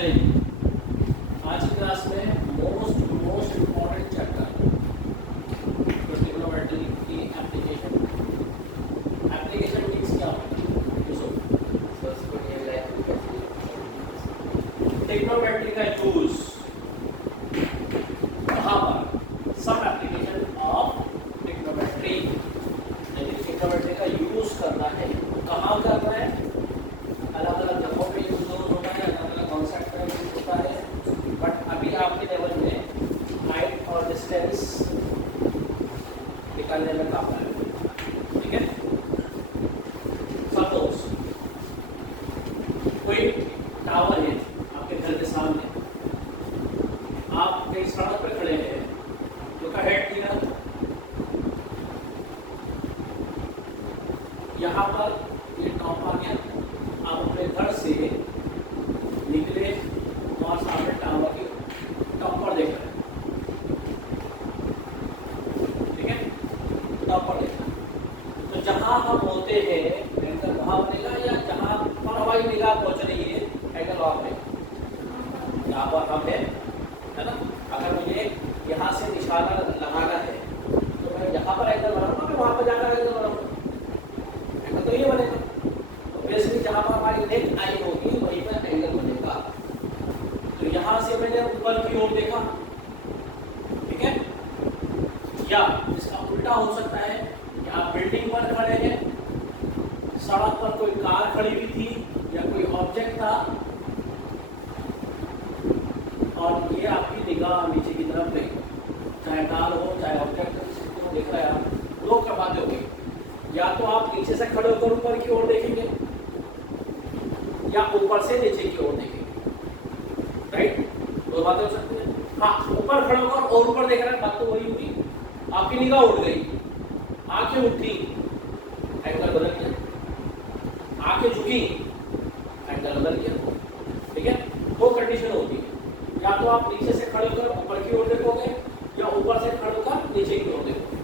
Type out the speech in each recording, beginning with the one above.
चलिए आज की क्लास में मोस्ट इम्पॉर्टेंट चैप्टर ट्रिग्नोमेट्री की एप्लीकेशन मीन्स क्या ट्रिग्नोमेट्री का यूज कहाँ पर, सब एप्लीकेशन ऑफ ट्रिग्नोमेट्री, ट्रिग्नोमेट्री का यूज करना है, कहाँ करना है, अलग अलग जगहों पे यूज होता है, अलग अलग कॉन्सेप्ट में यूज होता है। बट अभी आपके लेवल में हाइट और डिस्टेंस निकालने में काम है, ठीक है। सपोज कोई टावर है आपके घर के सामने, आप कहीं सड़क पर खड़े हैं, तो का हेड क्लियर, यहाँ पर ये टॉप आ गया, आप अपने घर से निकले और सामने टावर के टॉप पर देख रहे हैं, ठीक है, टॉप पर देख रहे हैं। तो जहाँ हम होते हैं एंगल वहाँ बनेगा, या जहाँ पर हमारी निगाह पहुँच रही है एंगल वहाँ बनेगा, यहाँ पर हम है ना। अगर मुझे यहाँ से निशाना लगाना है तो मैं यहाँ पर एंगल बनाऊंगा, मैं वहाँ पर जाकर एंगल बनाऊंगा, एंगल तो ये बनेगा। बेसिकली जहाँ पर हमारी नेक आई होगी वहीं पर एंगल बनेगा। तो यहाँ से मैंने ऊपर की ओर देखा, ठीक है, या इसका उल्टा हो सकता है कि आप बिल्डिंग पर खड़े हैं, सड़क पर कोई कार खड़ी हुई थी या कोई ऑब्जेक्ट था और ये आपकी निगाह नीचे की तरफ गई, चाहे कार हो चाहे ऑब्जेक्ट हो, देख रहे हैं आप, दो बातें हो गई, या तो आप नीचे से खड़े होकर ऊपर की ओर देखेंगे या ऊपर से नीचे की ओर देखेंगे, राइट, दो बातें हो सकती हैं। हाँ, ऊपर खड़े होकर और ऊपर देख रहे हैं, बात तो वही हुई, आपकी निगाह उठ गई, आंखें उठी, एंगल बदल गया, आंखें झुकी, एंगल बदल गया, ठीक है। दो कंडीशन होती है, या तो आप नीचे से खड़े होकर ऊपर की ओर देखोगे या ऊपर से खड़े होकर नीचे की ओर देखोगे।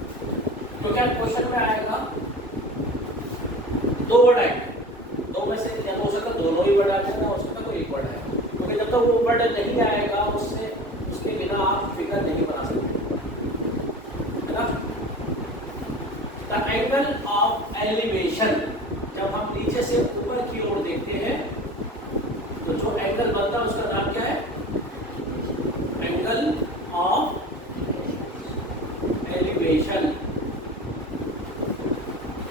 तो क्या क्वेश्चन में आएगा दो वर्ड आएंगे, दो में से या तो हो सकता है दोनों ही वर्ड आ जाएगा, हो सकता है कोई एक वर्ड आएगा, क्योंकि जब तक वो वर्ड नहीं आएगा उससे उसके बिना आप फिगर नहीं बना सकते, है ना। द एंगल ऑफ एलिवेशन, जब हम नीचे से ऊपर की ओर देखते हैं तो जो एंगल बनता है उसका नाम क्या है, angle of elevation.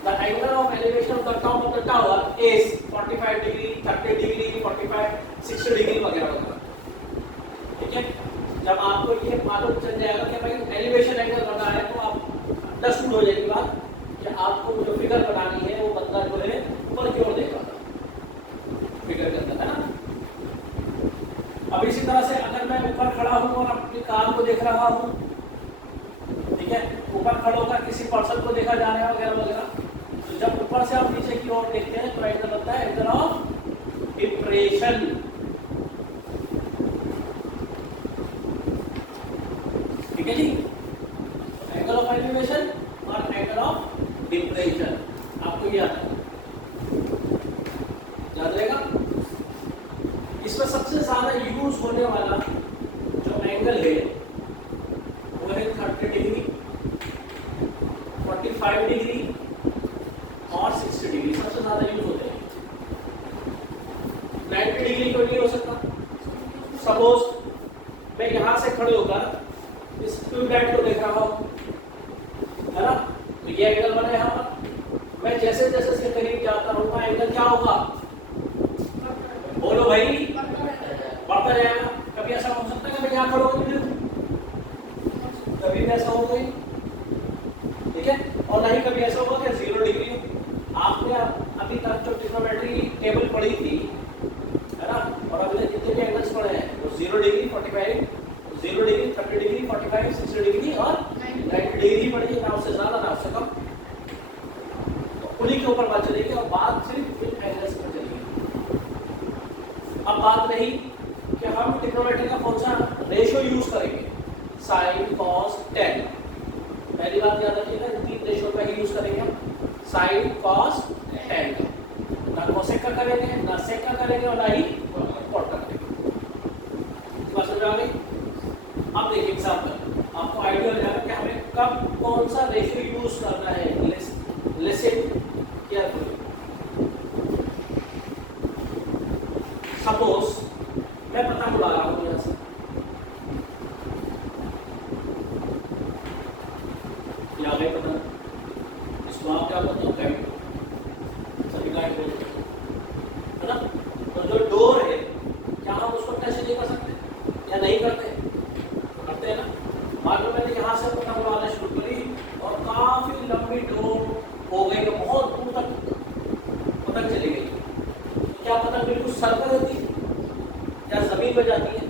The angle of elevation of the top of the tower is 45 degree, 30 degree, 45, 60 degree वगैरह वगैरह, ठीक है। जब आपको ये मालूम चल जाएगा कि भाई एलिवेशन एंगल बना है तो आप अंडरस्टूड हो जाएगी बात कि आपको जो फिगर बनानी है वो बंदा जो है ऊपर की ओर देख रहा था फिगर के अंदर, है ना। अब इसी तरह से अगर मैं ऊपर खड़ा हूँ और अपनी कार को देख रहा हूँ, ठीक है, ऊपर खड़ा होकर किसी पर्सन को देखा जा रहा है वगैरह वगैरह, तो जब ऊपर से आप नीचे की ओर देखते हैं तो एंगल बनता है एंगल ऑफ डिप्रेशन, ठीक है जी। एंगल ऑफ एलिवेशन और एंगल ऑफ डिप्रेशन आपको याद रहेगा। इसमें सबसे ज्यादा यूज होने वाला जो एंगल है वो है 30 डिग्री, 45 डिग्री और 60 डिग्री, सबसे ज्यादा यूज होते हैं। 90 डिग्री क्यों नहीं हो सकता। सपोज मैं यहां से खड़े होकर इस ट्यूबलाइट को देख रहा हूं, है ना, तो ये एंगल बना है यहाँ पर। मैं जैसे जैसे इसके करीब जाता रहूंगा एंगल क्या होगा, बोलो भाई, बढ़ता जाएगा। कभी ऐसा हो सकता है कि मैं यहाँ खड़ा होकर कभी भी ऐसा हो गई, ठीक है, और नहीं कभी ऐसा होगा कि 0 डिग्री। आपने अभी तक जो ट्रिग्नोमेट्री टेबल पढ़ी थी, है ना, और अगले जितने भी एंगल्स पढ़े हैं वो 0 डिग्री, 45, 0 डिग्री, 30 डिग्री, 45, 60 डिग्री और 90 डिग्री पढ़ेगी, ना उससे ज्यादा ना उससे कम। तो उन्हीं के ऊपर बात चलेगी और बात सिर्फ इन एंगल्स पर चलेगी। अब बात रही कि हम ट्रिग्नोमेट्री का कौन सा रेशियो यूज करेंगे, साइन कॉस टेन। पहली बात याद रखिएगा, इन तीन रेशियो का ही यूज करेंगे हम, साइन कॉस टेन, ना कोसेक का करेंगे, ना सेक का करेंगे और ना ही कॉट का करेंगे। कब कौन सा रेशियो यूज करना है, लिसन केयरफुली। सपोज मैं पतंग उड़ा रहा हूँ यहाँ से, ये आ गई पतंग, इसको आप क्या बोलते हो, गाइड, सभी गाइड बोलते हैं, है ना। तो जो डोर है क्या हम उसको टच नहीं कर सकते या नहीं करते, करते हैं ना। मान लो मैंने यहाँ से पतंग उड़ाना शुरू करी और काफी लंबी डोर हो गई, तो बहुत दूर तक पतंग चली गई, तो क्या पतंग बिल्कुल सर पर रहती है या जमीन पर जाती है,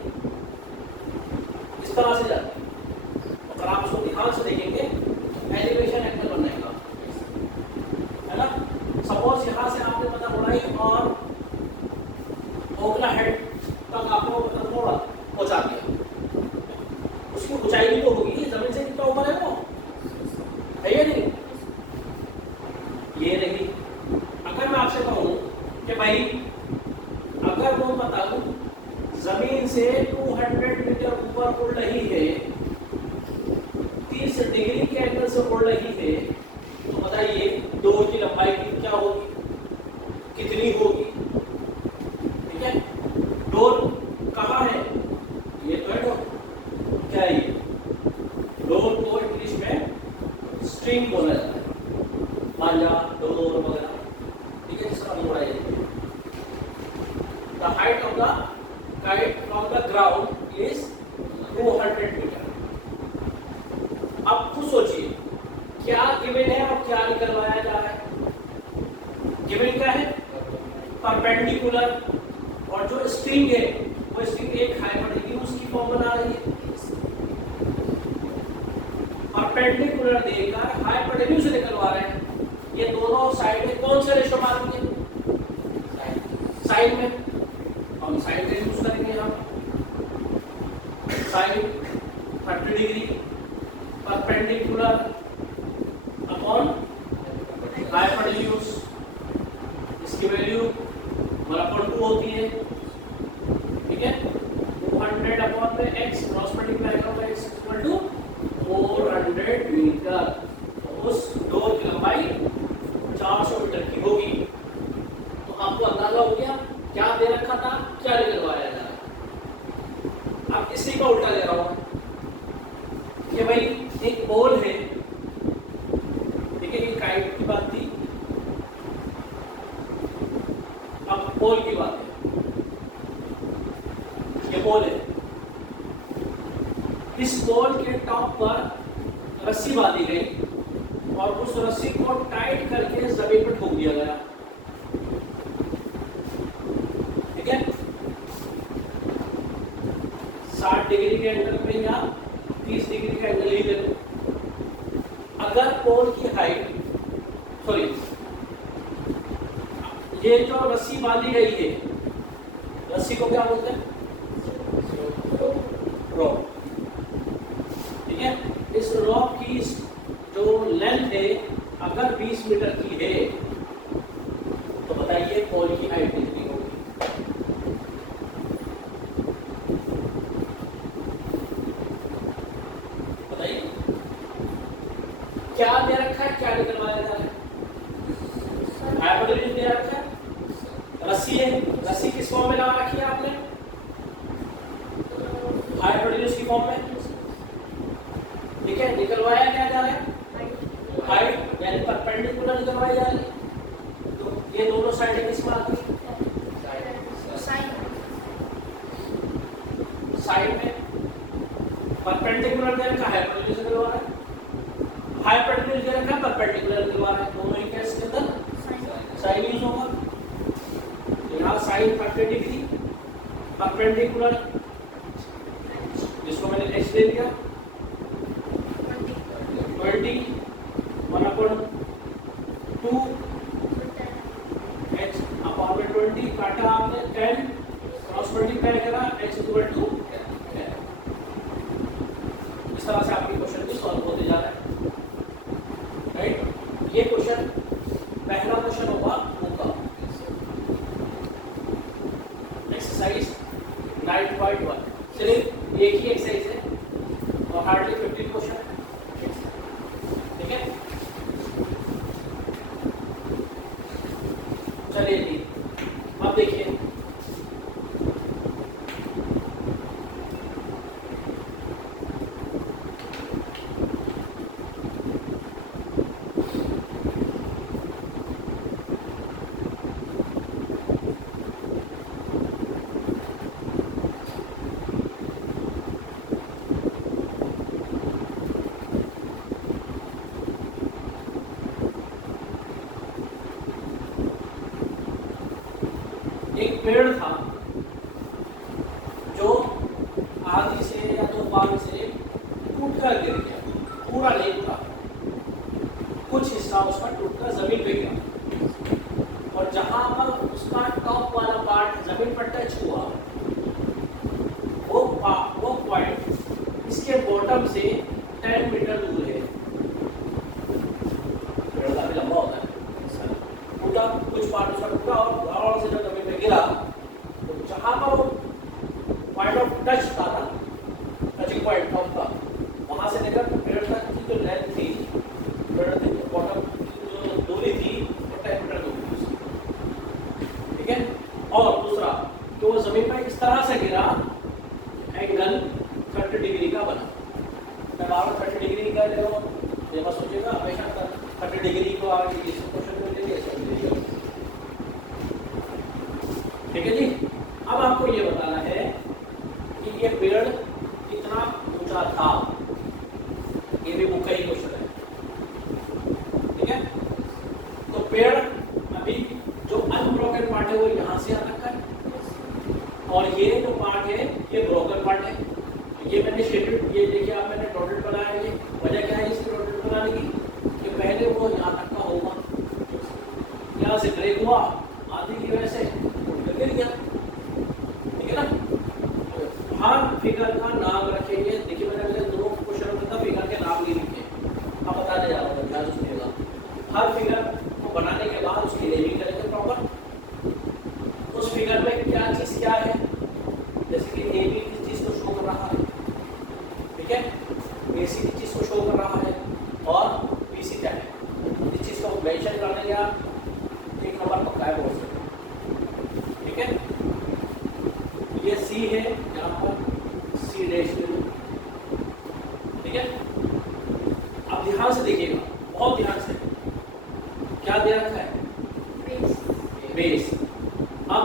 इस तरह से जाती है। अगर आप उसको ध्यान से देखेंगे एलिवेशन एंगल बनने का, है ना। सपोज यहाँ से आपने पतंग उड़ाई और ओखला हेड तक आपने पतंग को पहुंचा दिया, उसकी ऊंचाई भी तो होगी, जमीन से कितना ऊपर है वो, है या नहीं, ये नहीं। अगर मैं आपसे कहूँ कि भाई अगर वो पतंग जमीन से 200 मीटर ऊपर उड़ रही है, 30 डिग्री के एंगल से उड़ रही है, तो बताइए डोर की लंबाई क्या होगी, कितनी होगी, ठीक है। डोर कहाँ है, ये तो है डोर, क्या है ये, डोर को इंग्लिश में स्ट्रिंग बोला जाता है, मांझा, डोर वगैरह, ठीक है, जिसका हम उड़ाई जाती है। The height of the kite from the ground is 200 metre. अब खुद सोचिए क्या गिवन है और क्या निकलवाया जा रहा है। गिवन क्या है, परपेंडिकुलर, और जो स्ट्रिंग है वो स्ट्रिंग एक हाइपोटेन्यूज की फॉर्म बना रही है। परपेंडिकुलर देकर हाइपोटेन्यूज निकलवा रहे हैं, ये दोनों साइड में कौन से रेशो मारेंगे, साइड में, हम साइड का यूज करेंगे यहाँ, side 30 degree perpendicular upon hypotenuse, इसकी वैल्यू 1/2 होती है, ठीक है। 200 अपॉन में x क्रॉस मल्टीप्लाई करो, x इक्वल टू 400 मीटर, तो उस डोर की लंबाई 400 मीटर की होगी। तो आपको अंदाजा हो गया क्या दे रखा था, क्या निकलवाया जा रहा है। अब इसी का उल्टा ले रहा हूं कि भाई एक पोल है, ठीक है, ये काइट की बात थी, अब पोल की बात है। ये पोल है, इस पोल के टॉप पर रस्सी बांधी गई और उस रस्सी को टाइट करके जमीन पर ठोक दिया गया, ठीक है। 60 डिग्री के एंगल पे या 30 डिग्री का एंगल ही ले लो। अगर पोल की हाइट, सॉरी, ये जो रस्सी बांधी गई है, रस्सी को क्या बोलते हैं, रॉप, ठीक है। इस रॉप की जो लेंथ है अगर 20 मीटर की है, तो बताइए पोल की हाइट कितनी होगी। बताइए क्या दे रखा है, क्या निकलवाया जा रहा है, हाइपोटेन्यूज दे रखा है, रस्सी है, रस्सी किस फॉर्म में लगा रखी है आपने, हाइपोटेन्यूज की फॉर्म में, ठीक है। निकलवाया क्या जा रहा है, हाइट, यानी परपेंडिकुलर निकलवाई जा रही है। तो ये दोनों साइडें किस में आती है, साइड में। परपेंडिकुलर दे रखा है, हाइपोटेन्यूज निकलवा रहा है, हाइपोटेन्यूज दे रखा है, परपेंडिकुलर निकलवा रहा है, दोनों ही केस के अंदर साइन यूज होगा। यहाँ साइन 30 डिग्री, परपेंडिकुलर जिसको मैंने x दे दिया 20 1/2 x अपॉन में 20 काटा आपने 10 क्रॉस मल्टीप्लाई करा x इक्वल टू 10। इस तरह से आपके क्वेश्चन भी सॉल्व होते जा रहे हैं, राइट। ये क्वेश्चन पहला क्वेश्चन होगा होगा एक्सरसाइज 9.1। सिर्फ एक ही एक्सरसाइज है और हार्डली 15 क्वेश्चन। ठीक है, चलिए जी अब देखिए एक पेड़ था जो आदि से या तूफान से टूटकर गिर गया, पूरा नहीं टूटा, कुछ हिस्सा उसका टूटकर जमीन पे गिरा और जहां पर उसका टॉप वाला पार्ट जमीन पर टच हुआ वो पॉइंट इसके बॉटम से 10 मीटर दूर है। पेड़ काफी लंबा होता है, टूटा, कुछ पार्ट उसका टूटा और से जब जमीन पे गिरा तो जहां पर वो पॉइंट ऑफ टच था ना, टचिंग पॉइंट टॉप का, वहां से लेकर पेड़ तक की जो लेंथ थी, पेड़ से बॉटम की जो दूरी थी वो 10 मीटर दूर थी। ठीक है, और दूसरा कि वो जमीन पर इस तरह से गिरा एंगल 30 डिग्री का बना। मैं बार 30 डिग्री का ले रहा हूँ, ये मत सोचिएगा हमेशा 30 डिग्री को आगे इस क्वेश्चन में ले लीजिए। ठीक है जी, अब आपको ये बताना है कि ये पेड़ कितना ऊंचा था, ये भी बुक का ही क्वेश्चन है। ठीक है, तो पेड़ अभी जो अनब्रोकन पार्ट है वो यहां से आ रखा है और ये जो पार्ट है ये ब्रोकन पार्ट है। ये मैंने शेडेड, ये देखिए आप, मैंने डॉटेड बनाया है। वजह क्या है इसकी डॉटेड बनाने की, कि पहले वो यहाँ तक का होगा, यहाँ से ब्रेक हुआ आधी की वजह से गिर गया। ठीक है ना, हर फिगर का नाम रखेंगे। देखिए मैंने अगले दो क्वेश्चन में फिगर के नाम नहीं लिखे, अब बताने जा रहा हूँ, ध्यान सुनिएगा। हर फिगर को बनाने के बाद उसकी नेमिंग करेंगे प्रॉपर। उस फिगर में क्या चीज क्या है, जैसे कि ए बी किस चीज को शो कर रहा है, ठीक है, ए सी किस चीज को शो कर रहा है और बी सी क्या है, इस चीज को मेंशन करने या एक नंबर पक्का है बोल सकते। ठीक है, ये सी है, यहाँ पर सी डैश। ठीक है, अब ध्यान से देखिएगा, बहुत ध्यान से, क्या दे रखा है, बेस। अब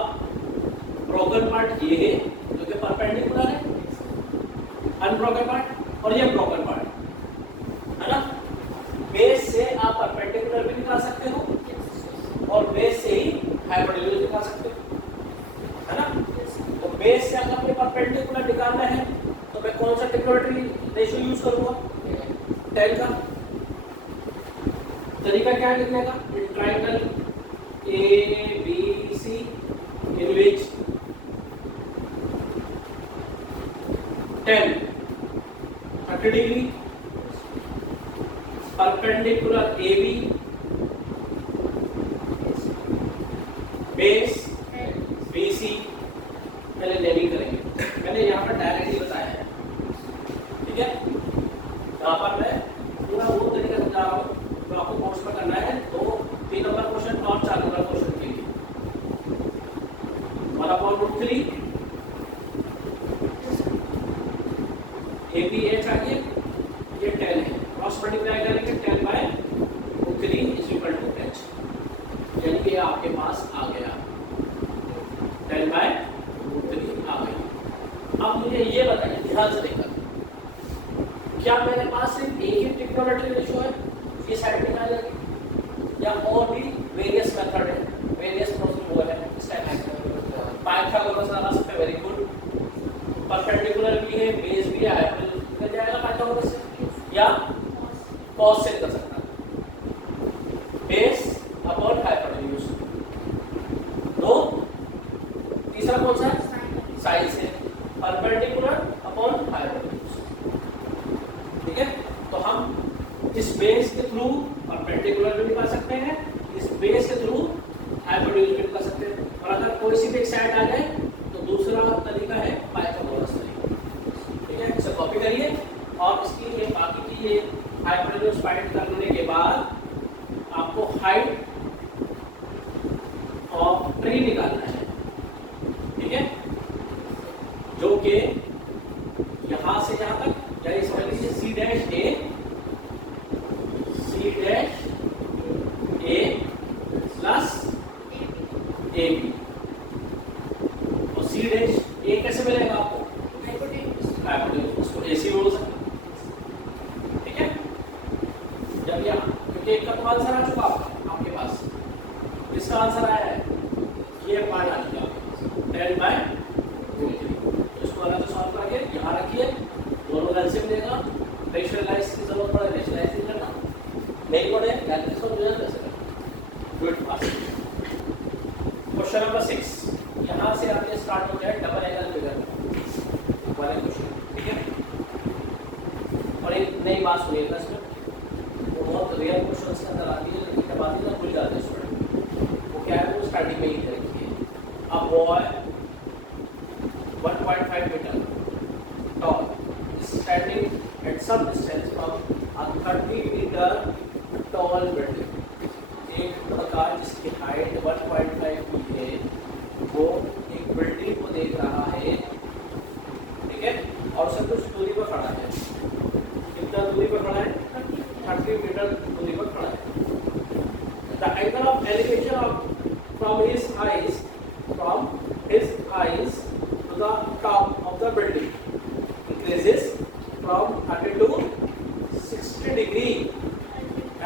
ब्रोकन पार्ट ये है जो कि परपेंडिकुलर है, अनब्रोकन पार्ट, और ये ब्रोकन पार्ट है ना। बेस से आप परपेंडिकुलर भी निकाल सकते हो और बेस से ही हाइपोटेन्यूज निकाल सकते हो, है ना। तो बेस से अगर अपने परपेंडिकुलर निकालना है तो मैं कौन सा ट्रिग्नोमेट्री रेशियो यूज करूंगा, 10 का। तरीका क्या है लिखने का, triangle A B C in which 10 30 degree perpendicular A B base B C, पहले नेमिंग करेंगे। मैंने यहाँ पर डायरेक्टली बताया है, ठीक है। यहाँ पर मैं पूरा वो तरीका समझा रहा हूँ जो आपको नोट्स पर करना है। तो 3 नंबर क्वेश्चन और 4 नंबर क्वेश्चन के लिए 1/√3 ए बी एच आगे ये 10 है, क्रॉस मल्टीप्लाई करेंगे 10/√3 इज इक्वल टू एच, यानी कि आपके पास आ गया 10/√3 आ गया। अब मुझे ये बताइए ध्यान से देखकर, क्या मेरे पास सिर्फ एक ही ट्रिग्नोमेट्री रेशियो है ये साइड निकालने की, या और भी वेरियस मेथड है, वेरियस प्रोसीजर है, पाइथागोरस लगा सकते हैं, वेरी गुड। परपेंडिकुलर भी है, बेस भी है, हाइपोटेन्यूज मिल जाएगा पाइथागोरस से, या कॉस से कर सकता है, बेस अपॉन हाइपोटेन्यूज। दो, तीसरा कौन सा है, साइन से, परपेंडिकुलर अपॉन हाइपोटेन्यूज। ठीक है, तो हम इस बेस के थ्रू परपेंडिकुलर भी निकाल सकते हैं, इस बेस के थ्रू हाइपोटेन्यूज भी निकाल सकते हैं, और अगर कोई सी भी एक साइड आ जाए तो दूसरा तरीका है पाइथागोरस तरीका। ठीक है, इसे कॉपी करिए और इसकी ये बाकी की ये हाइपोटेन्यूज फाइंड करने के बाद आपको हाइट ऑफ ट्री निकालना है, ठीक है, जो कि यहां से यहां तक, यानी समझ लीजिए C dash A plus A B. और सी डैश ए कैसे मिलेगा आपको? हाइपोटेन्यूज, उसको एसी बोल सकते, ठीक है। जब यहाँ, क्योंकि एक का तो आंसर आ चुका आपके पास, इसका आंसर आया है, ये पार्ट आ चुका है 10/2। इसको अलग से सॉल्व करके यहाँ रखिए, दोनों का एलसीएम देगा, रेशनलाइज की जरूरत पड़े रेशनलाइज नहीं करना, नहीं पड़े कैलकुलेशन हो जाए कैसे करना, do it fast. Question number 6, यहाँ से आपने स्टार्ट हो जाए डबल एंगल फिगर वाले क्वेश्चन, ठीक है। और एक नई बात सुनिएगा इसमें, वो बहुत रेयर क्वेश्चन के अंदर आती है, लेकिन जब आती है ना भूल जाते हैं स्टूडेंट। वो क्या है, वो स्टार्टिंग में ही देखिए, अब boy 1.5 metre tall is standing at some distance from a 30 meter tall building। एक प्रकार जिसकी हाइट 1.5 फीट है, वो एक बिल्डिंग को देख रहा है, ठीक है, और उसे कुछ दूरी पर खड़ा है। कितना दूरी पर खड़ा है? 30 मीटर दूरी पर खड़ा है। The angle of elevation from his eyes to the top of the building increases from 30 to 60 degree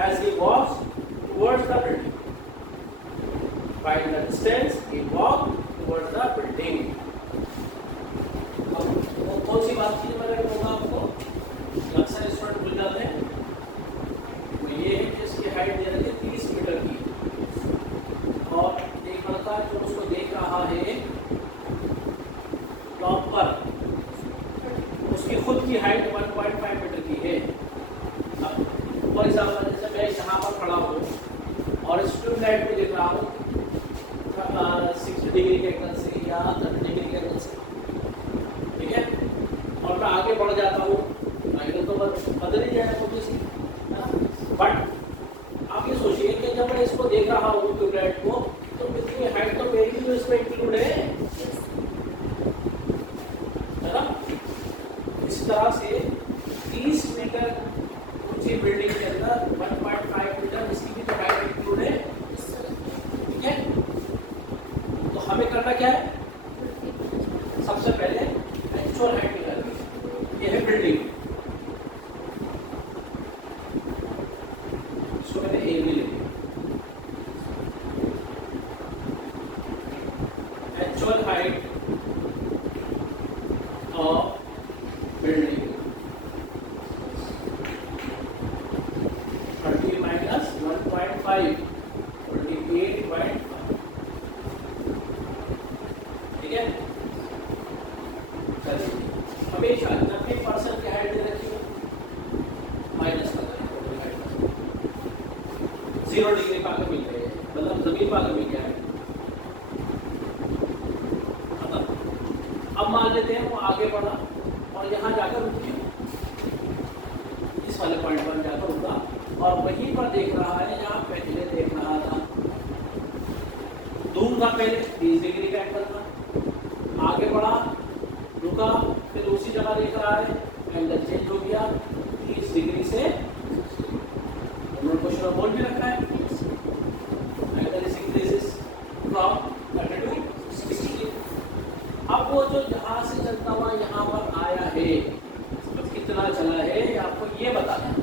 as he walks towards the building। Find the distance he walked towards the building। अब वो कौन सी बात थी मैंने बोला आपको, अक्सर student भूल जाते हैं, वो ये है कि इसकी हाइट दे रखी है 30 मीटर की, और एक लड़का जो उसको देख रहा है टॉप पर, उसकी खुद की हाइट 1.5 मीटर की है। अब फॉर एग्जाम्पल जैसे मैं यहाँ पर खड़ा हूँ और इस ट्यूबलाइट को देख रहा हूँ 60 डिग्री के एंगल से या 30 डिग्री के एंगल से, ठीक है, और मैं आगे बढ़ जाता हूँ, एंगल तो बदल ही जाएगा ऑब्वियसली, बट आप ये सोचिए कि जब मैं इसको देख रहा हूँ ट्यूबलाइट को, तो इसकी हाइट तो मेरी भी इसमें इंक्लूड है ना। इस तरह से 30 मीटर ऊंची बिल्डिंग के अंदर 1.5 मीटर इसकी भी तो हाइट इंक्लूड है, ठीक है। तो हमें करना क्या है, सबसे पहले एक्चुअल हाइट निकालनी, ये है बिल्डिंग, इसको मैंने ए भी लिखा, actual height of building 30 minus 1.5 28.5, ठीक है। चलिए हमेशा 90% की हाइट दे रखी है, माइनस कर दें 0 डिग्री पर आगे मिल रही है, मतलब जमीन पर आगे मिल गया है। अब मान लेते हैं वो आगे बढ़ा और यहाँ जाकर रुक गया, इस वाले पॉइंट पर जाकर रुका और वहीं पर देख रहा है जहाँ पहले देख रहा था, दूर था पहले 30 डिग्री का एंगल था, आगे बढ़ा रुका, फिर उसी जगह देख रहा है, एंगल चेंज हो गया 30 डिग्री से, उन्होंने क्वेश्चन बोल भी रखा है, angle is increases from 30 to 60। अब वो जो यहाँ से चलता हुआ यहाँ पर आया है, तो कितना चला है ये आपको ये बताना है।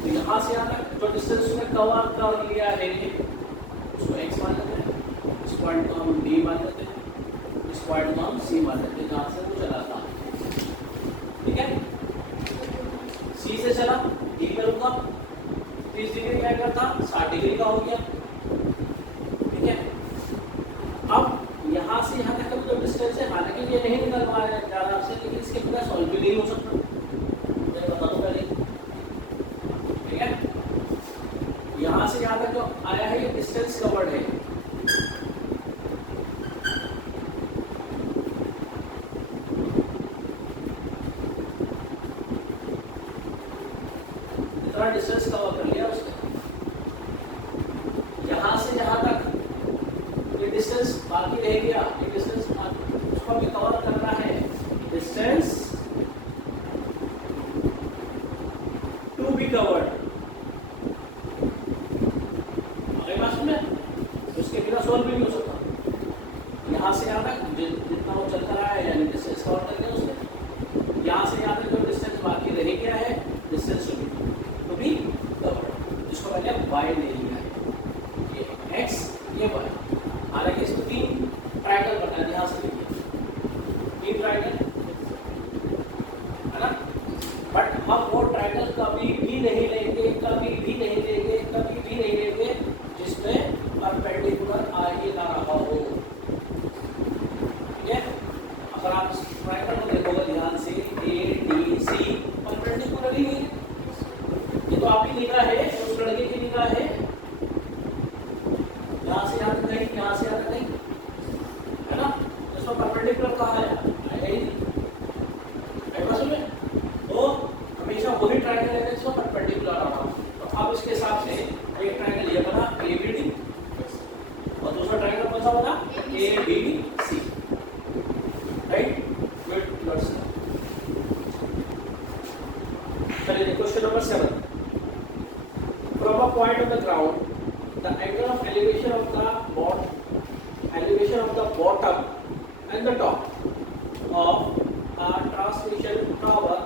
तो यहाँ से यहाँ तक जो डिस्टेंस में कवर कर लिया है उसको x मान लेते हैं, इस पॉइंट को हम d मान लेते हैं, इस पॉइंट को हम c मान लेते हैं, जहाँ से वो चला था, ठीक है। c से चला, d पे रुका, 30 डिग्री का एंगल था, 60 डिग्री का हो गया, ठीक है। अब यहाँ से यहाँ तक जो डिस्टेंस है, हालांकि ये नहीं निकल पा रहा है आपसे, लेकिन इसके बिना सॉल्व भी नहीं हो सकता, मैं बता दूं पहले, ठीक है। यहाँ से यहाँ तक जो आया है ये डिस्टेंस कवर्ड है, बाकी रह गया ये डिस्टेंस, उसको हमें कवर करना है। डिस्टेंस टू बी कवर्ड, उसके बिना सॉल्व भी नहीं हो सकता। यहाँ से यहाँ तक जितना वो चलता रहा है यानी डिस्टेंस कवर कर दिया उसने, यहाँ से यहाँ तक जो डिस्टेंस बाकी रह गया है डिस्टेंस टू बी कवर्ड, जिसको मैंने y ले लिया है, ये x ये y। हालांकि इसको 3 ट्रायंगल बना ध्यान से देखिए, 3 ट्रायंगल है ना, बट हम वो ट्रायंगल कभी भी नहीं लेंगे, कभी भी नहीं लेंगे, कभी भी नहीं लेंगे जिसमें परपेंडिकुलर आ ही ना रहा हो। ठीक है, अगर आप ट्रायंगल को देखोगे ध्यान से ADC परपेंडिकुलर ही है, ये तो आपकी निगाह है, उस लड़के की निगाह है, यहाँ से यहाँ तक नहीं, यहाँ से यहाँ तक नहीं, है ना, इसको परपेंडिकुलर कहा है ही नहीं। तो हमेशा वही ट्रायंगल है जिसको परपेंडिकुलर आ रहा हो। तो अब इसके हिसाब से एक ट्रायंगल ये बना ABD और दूसरा ट्रायंगल कौन सा बना ABC, राइट। गुड, चलिए question number 7। From a point on the ground, the angle of elevation of the bottom and the top of a transmission tower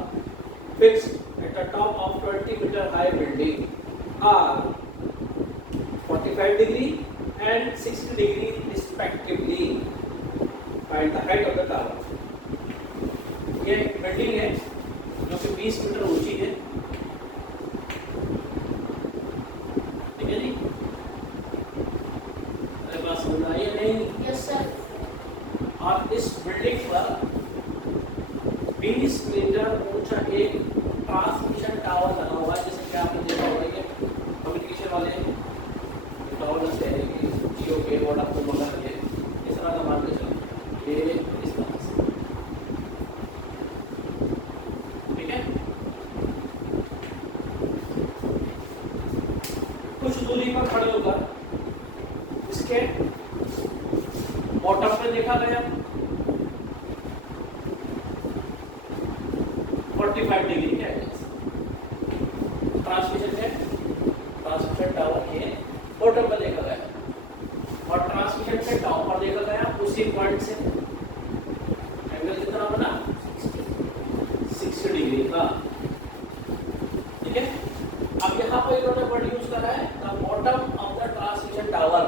fixed at the top of 20-meter high building are 45 degree and 60 degree respectively. Find the height of the tower. ये building है जो कि 20 metre ऊंची है, ठीक है जी, अरे बात समझ आई है नहीं? Yes sir. और इस बिल्डिंग पर 20 मीटर ऊंचा एक ट्रांसमिशन टावर लगा हुआ है, जैसे कि आपने देखा होगा कि कम्युनिकेशन वाले टावर लगते हैं जियो के वोडाफोन वगैरह के, इस तरह का मान के चलो ये इस तरह से, ठीक है। कुछ दूरी पर खड़े होकर इसके बॉटम पे देखा गया 45 डिग्री के ट्रांसमिशन टावर के बॉटम पर देखा गया और ट्रांसमिशन से टॉप पर देखा गया उसी पॉइंट से एंगल कितना बना 60 डिग्री का, ठीक है। अब यहाँ पर इन्होंने वर्ड यूज करा है the bottom of the transmission tower,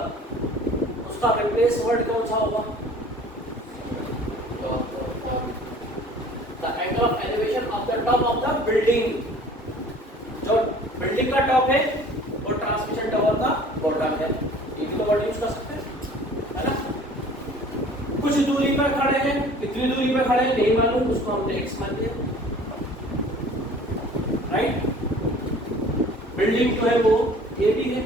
उसका रिप्लेस वर्ड कौन सा होगा? The angle of elevation of the top of the building, जो बिल्डिंग का टॉप है वो ट्रांसमिशन टावर का बॉटम है, ये भी तो वर्ड यूज कर सकते हैं, है ना। कुछ दूरी पर खड़े हैं, कितनी दूरी पर खड़े हैं नहीं मालूम, उसको हमने x मान लिया, राइट। बिल्डिंग जो है वो ये भी है,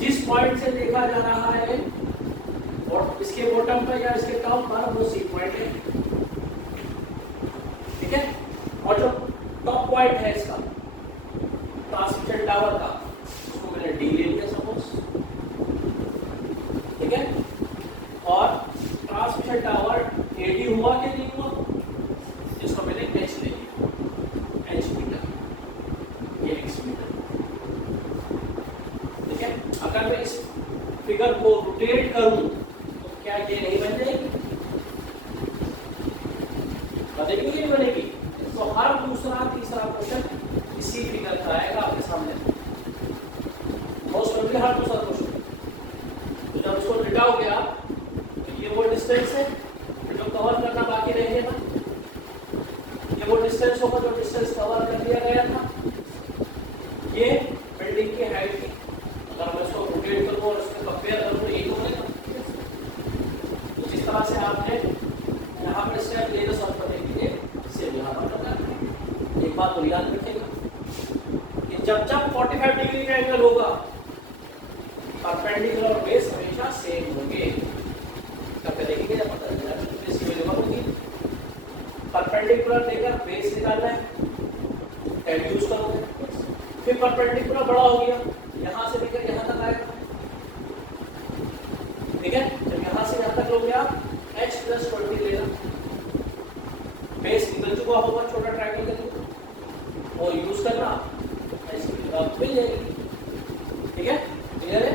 जिस पॉइंट से देखा जा रहा है और इसके बॉटम पर या इसके टॉप पर वो सी पॉइंट है, ठीक है। और जो टॉप पॉइंट है इसका ट्रांसमिशन टावर का, उसको मैंने डी ले लिया सपोज, ठीक है। और ट्रांसमिशन टावर एडी हुआ कि नहीं हुआ, जिसको मैंने एच ले लिया, एच मीटर, ये एक्स मीटर, ठीक है। अगर मैं इस फिगर को रोटेट करूं तो क्या ये नहीं बन जाएगी? बनेगी कि नहीं बनेगी? तो हर दूसरा तीसरा क्वेश्चन इसी फिगर का आएगा आपके सामने, मोस्ट प्रोबेबली हर दूसरा क्वेश्चन। तो जब इसको लिटाओगे आप तो ये वो डिस्टेंस है जो कवर करना बाकी रहेगा, ये वो डिस्टेंस होगा जो डिस्टेंस कवर कर दिया गया था, ये बिल्डिंग की हाइट थी। अगर मैं इसको रोटेट करूं और इसको कंपेयर करूं तो यही होगा। तो जिस तरह से आपने यहाँ पर स्टेप लेकर सॉल्व करने के लिए सेम यहाँ पर करना है। एक बात तो याद रखिएगा कि जब 45 डिग्री का एंगल होगा परपेंडिकुलर और बेस हमेशा सेम होंगे। तब देखेंगे जब पता चलेगा बेस की वैल्यू होगी, परपेंडिकुलर लेकर बेस निकालना है, एड यूज करोगे, फिर परपेंडिकुलर बड़ा हो गया यहाँ से लेकर यहाँ तक आएगा, ठीक है, जब यहाँ से यहाँ तक लोगे आप h + 20 लेना, बेस निकल चुका होगा छोटा ट्रायंगल के लिए, और यूज करना h की जगह मिल जाएगी। ठीक है, क्लियर है?